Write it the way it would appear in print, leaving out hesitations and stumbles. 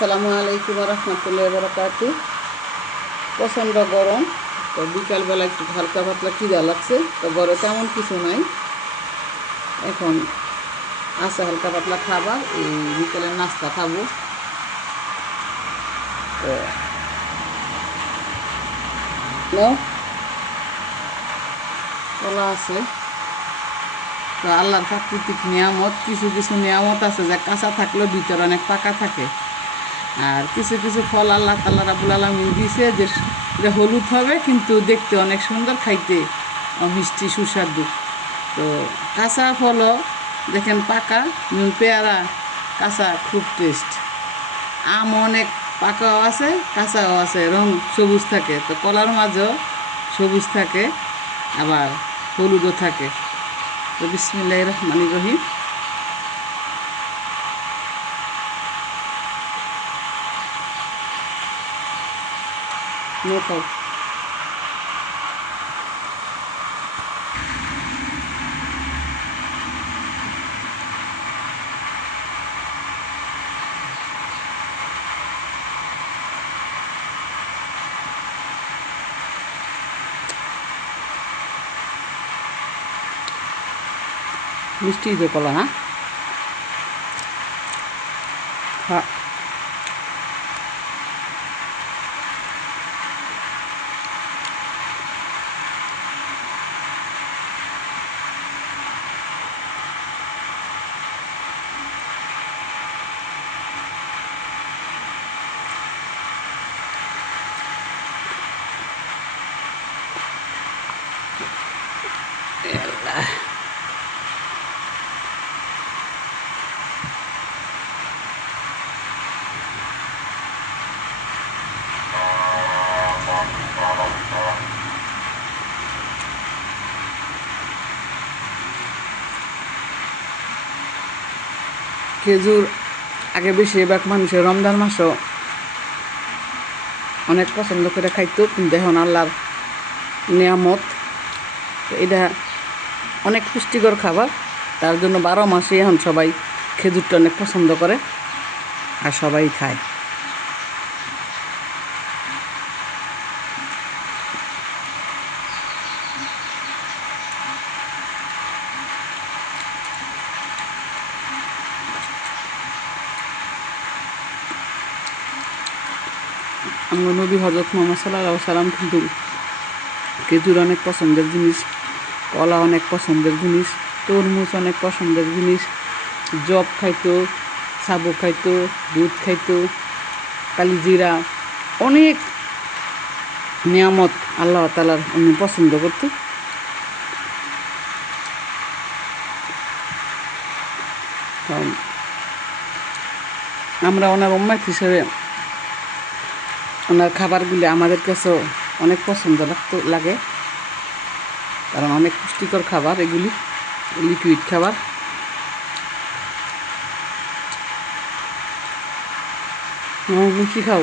আসসালামু আলাইকুম রহমতুল্লাহ বরকাতু। প্রচণ্ড গরম, তো বিকালবেলা একটু হালকা পাতলা খিদা লাগছে, তো ঘরে তেমন কিছু নাই। এখন আছে হালকা পাতলা খাবার, এই বিকেলের নাস্তা খাবো। তো নাও, কলা আছে। তো আল্লাহর প্রাকৃতিক নিয়ামত, কিছু কিছু নিয়ামত আছে যা কাঁচা থাকলেও ভিতরে অনেক পাকা থাকে। আর কিছু কিছু ফল আল্লাহ তাআলা রাব্বুল আলামিন দিয়েছে যে এটা হলুদ হবে কিন্তু দেখতে অনেক সুন্দর, খাইতে মিষ্টি সুস্বাদু। তো কাঁচা ফলও দেখেন পাকা, যেমন পেয়ারা কাঁচা খুব টেস্ট। আম অনেক পাকাও আছে, কাঁচাও আছে, রং সবুজ থাকে। তো কলার মাঝেও সবুজ থাকে, আবার হলুদও থাকে। তো বিসমিল্লাহির রহমানির রহিম। খাও। মিষ্টি যে কলা না, হ্যাঁ। খেজুর আগে বেশিরভাগ মানুষের রমজান মাসও অনেক পছন্দ করে খাইতো, কিন্তু এখন আল্লাহর নিয়ামত, এটা অনেক পুষ্টিকর খাবার। তার জন্য 12 মাসে এখন সবাই খেজুরটা অনেক পছন্দ করে আর সবাই খায়। আমরা নবী হযরত মুহাম্মদ সাল্লাল্লাহু আলাইহি সাল্লাম কিন্তু খেজুর অনেক পছন্দের জিনিস, কলা অনেক পছন্দের জিনিস, তরমুজ অনেক পছন্দের জিনিস, জব খাইতো, সাবু খাইতো, দুধ খাইতো, কালিজিরা, অনেক নিয়ামত আল্লাহ তাআলার উনি পছন্দ করতো। আমরা ওনার উম্মত হিসেবে ওনার খাবারগুলি আমাদের কাছেও অনেক পছন্দ লাগে, কারণ অনেক পুষ্টিকর খাবার এগুলি, লিকুইড খাবার। মিষ্টি খাও।